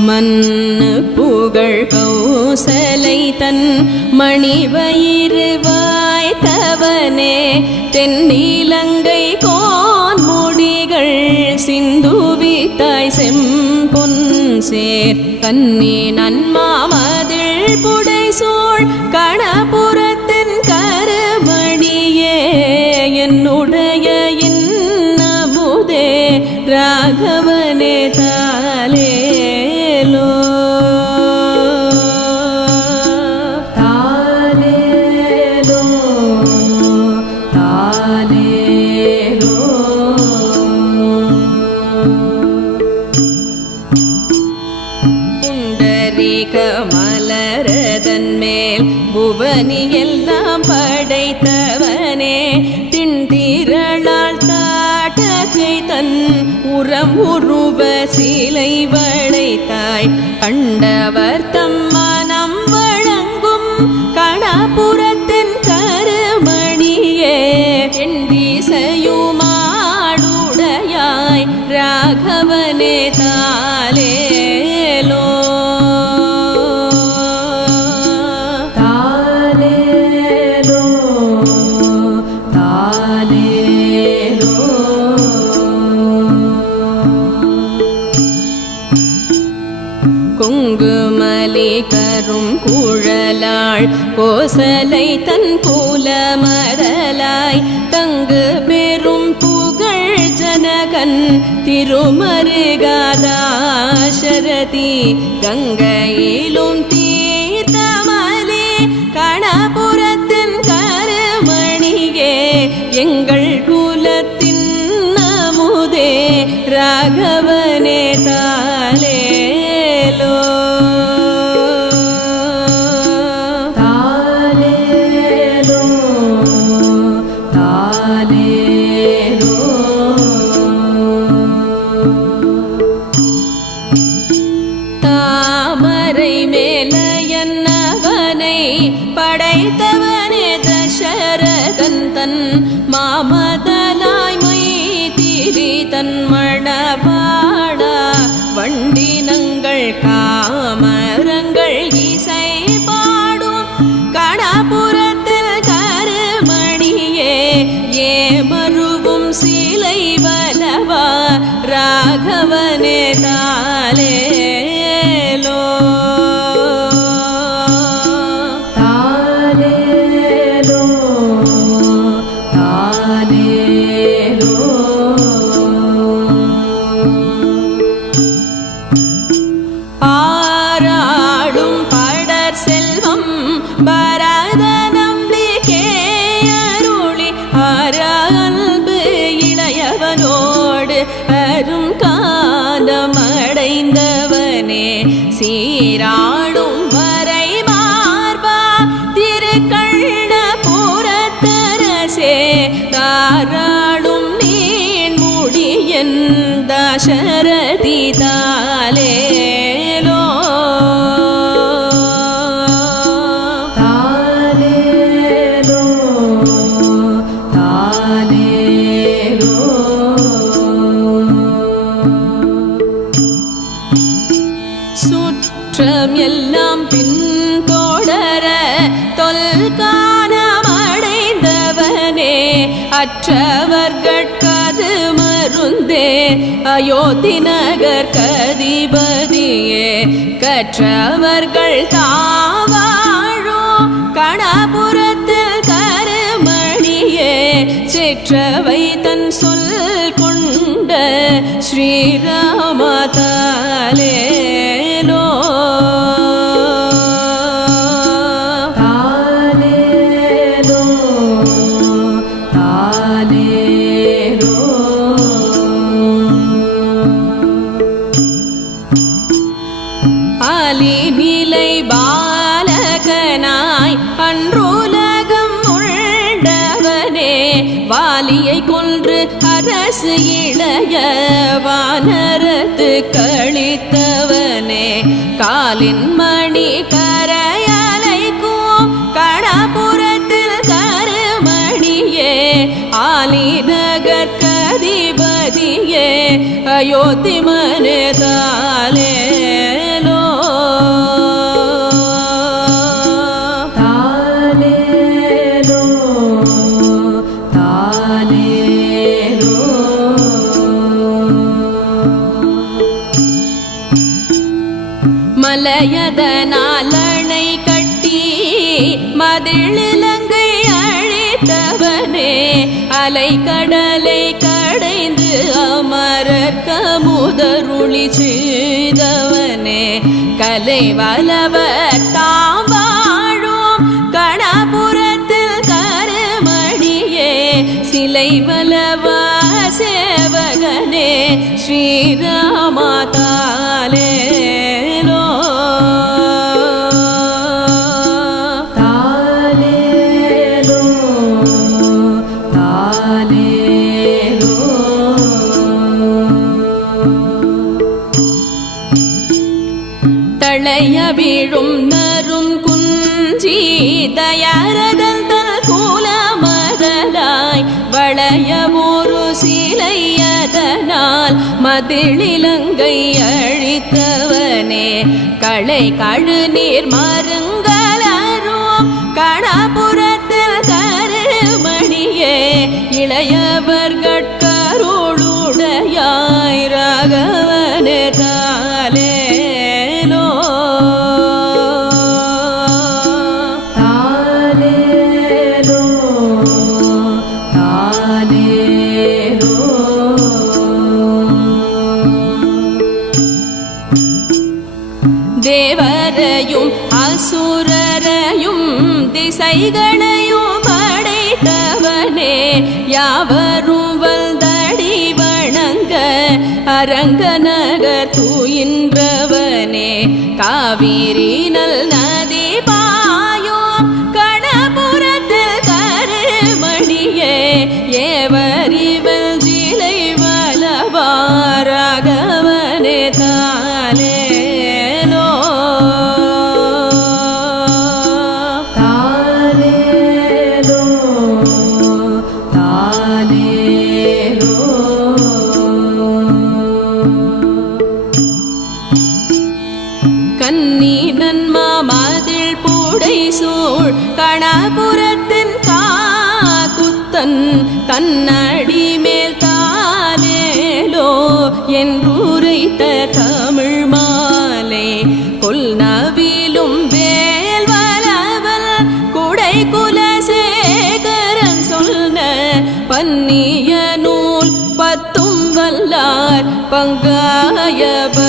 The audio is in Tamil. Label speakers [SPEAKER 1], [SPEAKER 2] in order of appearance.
[SPEAKER 1] மன்னு புகழ் கௌசலை தன் மணிவயிறுவாய் தவனே தென்னீலங்கை கோன் முடிகள் சிந்துவித்தாய் செம்பொன் சேர். கன்னி நன்மாமதில் புடை புடைசூழ் கணபுரத்தின் கருமணியே என்னுடைய மலரதன் மேல் புவனி எல்லாம் படைத்தவனே. திண்டிரளால் தாட்டகை தன் உரம் உருவ சிலை வளைத்தாய். கண்டவர் தம் மனம் வழங்கும் கணபுரத்தின் கருமணியே. திண்டிசையுமாடுடையாய் ராகவனே தாலேலோ கோசலை தன் கூலமரலாய் தங்கு பெரும் புகழ் ஜனகன் திருமருகாதாசரதி. கங்கையிலும் தீர்த்தமலே கணபுரத்தின் கருமணியே எங்கள் குலத்தின் நமுதே. ராகவனே ராகவனே தாலேலோ அற்றவர்கட்கது மருந்தே. அயோத்தி நகர் கதிபதியே. கற்றவர்கள் தாவாழோ கணபுரத்தில் கருமணியே. சிற்றவை தன் சொல் கொண்ட ஸ்ரீராமதாலே. அரசு இளைய வானரத்து கழித்தவனே. காலின் மணி கரையலைக்கும் கணபுரத்தில் கருமணியே. ஆலி நகர் கதிபதி அயோத்தி மனதா மலையதனாலனை கட்டி மதிழிலங்கை அழித்தவனே அலை கடலை கடைந்து அமரர்க்க முதருளி செய்தவனே. கலை வலவர் தாம் வாழும் கணபுரத்தில் கருமணியே சிலை வலவா சேவகனே ஸ்ரீராமா மதிழிலங்கை அழித்தவனே. களை கழு நீர் மருங்கலரும் கணபுரத்தில் கருமணியே. இளையவர் திசைகளையும் படைத்தவனே யாவரும் வல்தடி வணங்க அரங்கநகர் தூயின்றவனே. காவிரி நல் நதி கன்னி நன்மாமதில் பூடை சூழ் கணபுரத்தின் காக்குத்தன் கண்ணடி மேல் தாலேலோ என்றுரைத்த தமிழ் மாலை கொல்நவிலும் வேல் வலவல் குடை குலசேகரன் சொன்ன பன்னிய நூல் பத்தும் வல்லார் பங்காயபத்தை